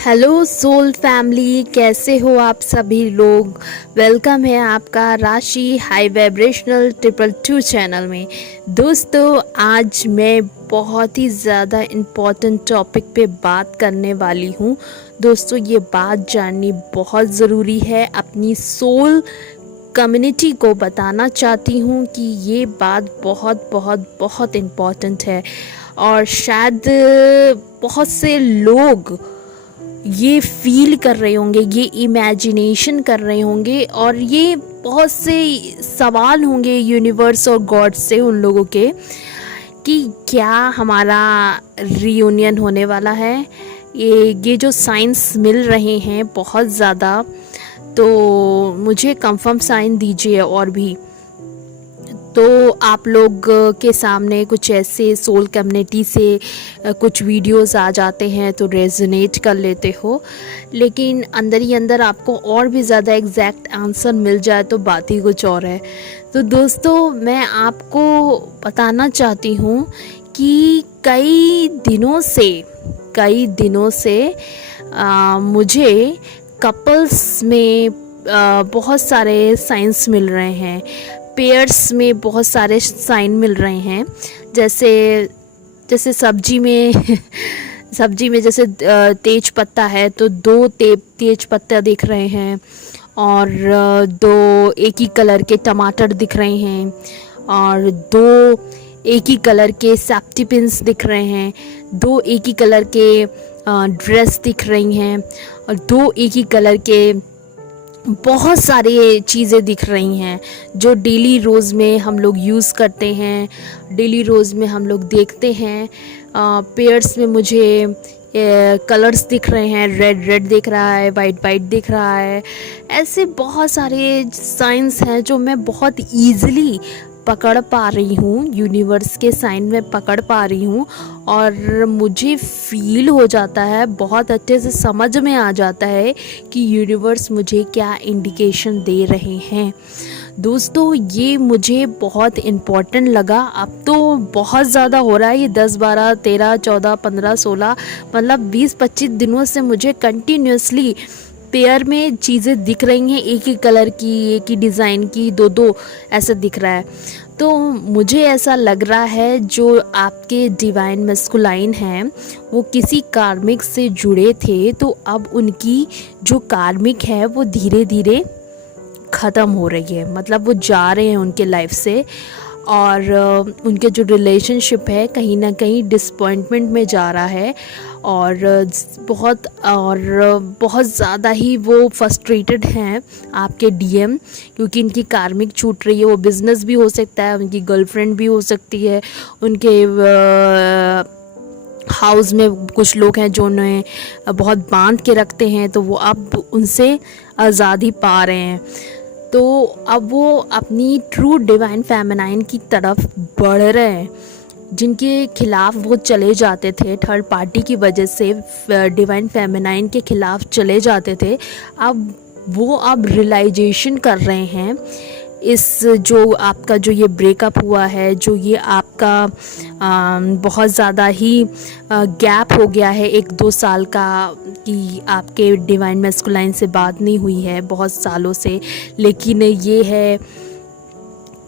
Hello soul family, कैसे हो आप सभी लोग। वेलकम है आपका राशि हाई वाइब्रेशनल 222 चैनल में। दोस्तों, आज मैं बहुत ही ज़्यादा इम्पॉर्टेंट टॉपिक पे बात करने वाली हूँ। दोस्तों, ये बात जाननी बहुत ज़रूरी है। अपनी सोल कम्युनिटी को बताना चाहती हूँ कि ये बात बहुत बहुत बहुत इम्पॉर्टेंट है और शायद बहुत से लोग ये फील कर रहे होंगे, ये इमेजिनेशन कर रहे होंगे और ये बहुत से सवाल होंगे यूनिवर्स और गॉड से उन लोगों के कि क्या हमारा रियूनियन होने वाला है। ये जो साइंस मिल रहे हैं बहुत ज़्यादा, तो मुझे कंफर्म साइन दीजिए। और भी तो आप लोग के सामने कुछ ऐसे सोल कम्युनिटी से कुछ वीडियोस आ जाते हैं तो रेजोनेट कर लेते हो, लेकिन अंदर ही अंदर आपको और भी ज़्यादा एग्जैक्ट आंसर मिल जाए तो बात ही कुछ और है। तो दोस्तों, मैं आपको बताना चाहती हूँ कि कई दिनों से मुझे कपल्स में बहुत सारे साइंस मिल रहे हैं, पेयर्स में बहुत सारे साइन मिल रहे हैं। जैसे सब्जी में सब्जी में जैसे तेज पत्ता है तो दो तेज पत्ता दिख रहे हैं, और दो एक ही कलर के टमाटर दिख रहे हैं, और दो एक ही कलर के सेफ्टी पिन्स दिख रहे हैं, दो एक ही कलर के ड्रेस दिख रही हैं, और दो एक ही कलर के बहुत सारी चीज़ें दिख रही हैं जो डेली रोज़ में हम लोग यूज़ करते हैं, डेली रोज़ में हम लोग देखते हैं। पेयर्स में मुझे कलर्स दिख रहे हैं, रेड रेड दिख रहा है, वाइट वाइट दिख रहा है। ऐसे बहुत सारे साइंस हैं जो मैं बहुत ईज़िली पकड़ पा रही हूँ, यूनिवर्स के साइन में पकड़ पा रही हूँ, और मुझे फील हो जाता है, बहुत अच्छे से समझ में आ जाता है कि यूनिवर्स मुझे क्या इंडिकेशन दे रहे हैं। दोस्तों, ये मुझे बहुत इम्पॉर्टेंट लगा। अब तो बहुत ज़्यादा हो रहा है, ये 10, 12, 13, 14, 15, 16 मतलब 20-25 दिनों से मुझे कंटिन्यूसली पेयर में चीज़ें दिख रही हैं, एक ही कलर की, एक ही डिज़ाइन की, दो दो ऐसा दिख रहा है। तो मुझे ऐसा लग रहा है जो आपके डिवाइन मस्कुलाइन हैं वो किसी कार्मिक से जुड़े थे, तो अब उनकी जो कार्मिक है वो धीरे धीरे ख़त्म हो रही है, मतलब वो जा रहे हैं उनके लाइफ से, और उनके जो रिलेशनशिप है कहीं ना कहीं डिसपॉइंटमेंट में जा रहा है, और बहुत ज़्यादा ही वो फ्रस्ट्रेटेड हैं आपके डीएम, क्योंकि इनकी कार्मिक छूट रही है। वो बिज़नेस भी हो सकता है, उनकी गर्लफ्रेंड भी हो सकती है, उनके हाउस में कुछ लोग हैं जो उन्हें बहुत बांध के रखते हैं, तो वो अब उनसे आज़ादी पा रहे हैं। तो अब वो अपनी ट्रू डिवाइन फेमिनाइन की तरफ बढ़ रहे हैं, जिनके खिलाफ वो चले जाते थे, थर्ड पार्टी की वजह से डिवाइन फेमिनाइन के खिलाफ चले जाते थे। अब रियलाइजेशन कर रहे हैं इस जो आपका जो ये ब्रेकअप हुआ है, जो ये आपका बहुत ज़्यादा ही गैप हो गया है 1-2 साल का, कि आपके डिवाइन मैस्कुलाइन से बात नहीं हुई है बहुत सालों से। लेकिन ये है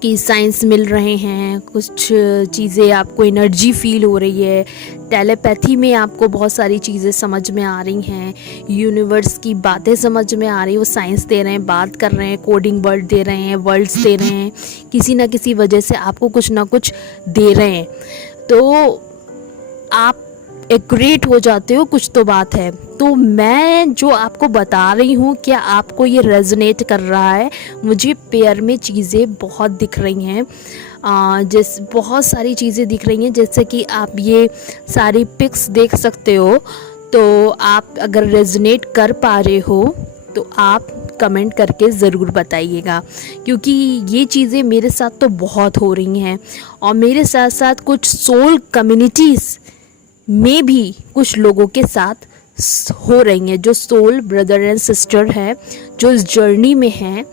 कि साइंस मिल रहे हैं, कुछ चीज़ें आपको एनर्जी फील हो रही है, टेलीपैथी में आपको बहुत सारी चीज़ें समझ में आ रही हैं, यूनिवर्स की बातें समझ में आ रही है, वो साइंस दे रहे हैं, बात कर रहे हैं, कोडिंग वर्ड दे रहे हैं, वर्ड्स दे रहे हैं, किसी ना किसी वजह से आपको कुछ ना कुछ दे रहे हैं, तो आप एक्यूरेट हो जाते हो, कुछ तो बात है। तो मैं जो आपको बता रही हूँ, क्या आपको ये रेजोनेट कर रहा है? मुझे पेयर में चीज़ें बहुत दिख रही हैं, जैसे बहुत सारी चीज़ें दिख रही हैं, जैसे कि आप ये सारी पिक्स देख सकते हो। तो आप अगर रेजोनेट कर पा रहे हो तो आप कमेंट करके ज़रूर बताइएगा, क्योंकि ये चीज़ें मेरे साथ तो बहुत हो रही हैं, और मेरे साथ साथ कुछ सोल कम्युनिटीज़ में भी कुछ लोगों के साथ हो रही हैं, जो सोल ब्रदर एंड सिस्टर हैं, जो इस जर्नी में हैं,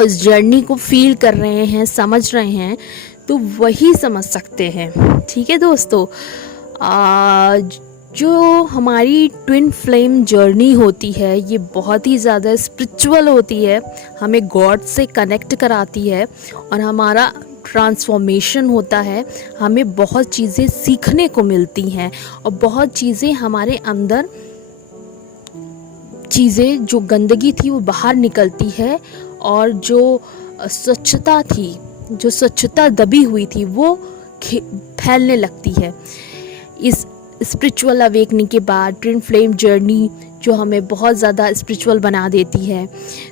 उस जर्नी को फील कर रहे हैं, समझ रहे हैं, तो वही समझ सकते हैं। ठीक है दोस्तों, जो हमारी ट्विन फ्लेम जर्नी होती है ये बहुत ही ज़्यादा स्पिरिचुअल होती है, हमें गॉड से कनेक्ट कराती है और हमारा ट्रांसफॉर्मेशन होता है। हमें बहुत चीज़ें सीखने को मिलती हैं और बहुत चीज़ें हमारे अंदर चीज़ें जो गंदगी थी वो बाहर निकलती है और जो स्वच्छता थी, जो स्वच्छता दबी हुई थी वो फैलने लगती है। इस स्पिरिचुअल अवेकनिंग के बाद ट्विन फ्लेम जर्नी जो हमें बहुत ज़्यादा स्पिरिचुअल बना देती है,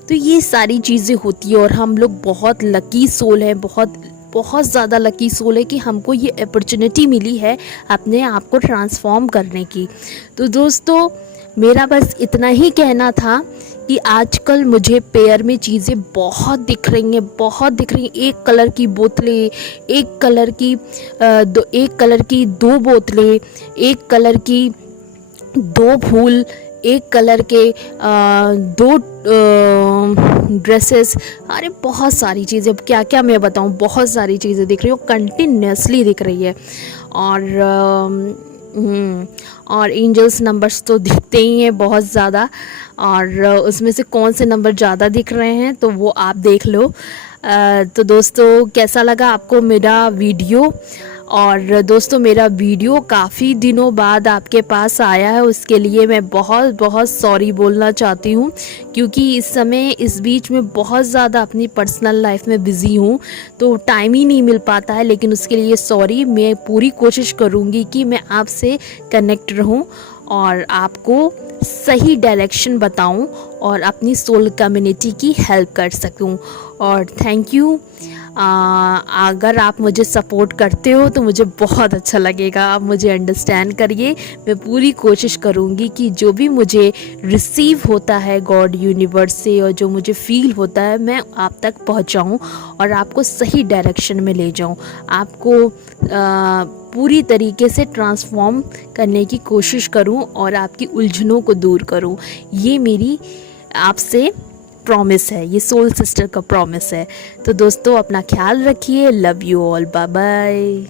तो ये सारी चीज़ें होती है और हम लोग बहुत लकी सोल हैं, बहुत ज़्यादा लकी सोल है कि हमको ये अपॉर्चुनिटी मिली है अपने आप को ट्रांसफॉर्म करने की। तो दोस्तों मेरा बस इतना ही कहना था कि आजकल मुझे पेयर में चीज़ें बहुत दिख रही हैं, एक कलर की बोतलें, एक कलर की दो बोतलें, एक कलर की दो फूल, एक कलर के दो ड्रेसेस, अरे बहुत सारी चीज़ें, अब क्या क्या मैं बताऊं, बहुत सारी चीज़ें दिख रही हो, कंटिन्यूसली दिख रही है। और एंजल्स नंबर्स तो दिखते ही हैं बहुत ज़्यादा, और उसमें से कौन से नंबर ज़्यादा दिख रहे हैं तो वो आप देख लो। तो दोस्तों कैसा लगा आपको मेरा वीडियो? और दोस्तों मेरा वीडियो काफ़ी दिनों बाद आपके पास आया है, उसके लिए मैं बहुत बहुत सॉरी बोलना चाहती हूँ, क्योंकि इस समय इस बीच में बहुत ज़्यादा अपनी पर्सनल लाइफ में बिज़ी हूँ तो टाइम ही नहीं मिल पाता है। लेकिन उसके लिए सॉरी, मैं पूरी कोशिश करूँगी कि मैं आपसे कनेक्ट रहूँ और आपको सही डायरेक्शन बताऊँ और अपनी सोल कम्युनिटी की हेल्प कर सकूँ। और थैंक यू। अगर आप मुझे सपोर्ट करते हो तो मुझे बहुत अच्छा लगेगा, आप मुझे अंडरस्टैंड करिए। मैं पूरी कोशिश करूँगी कि जो भी मुझे रिसीव होता है गॉड यूनिवर्स से और जो मुझे फील होता है मैं आप तक पहुँचाऊँ और आपको सही डायरेक्शन में ले जाऊँ, आपको पूरी तरीके से ट्रांसफॉर्म करने की कोशिश करूँ और आपकी उलझनों को दूर करूँ। ये मेरी आपसे प्रॉमिस है, ये सोल सिस्टर का प्रॉमिस है। तो दोस्तों अपना ख्याल रखिए, love you all, bye bye.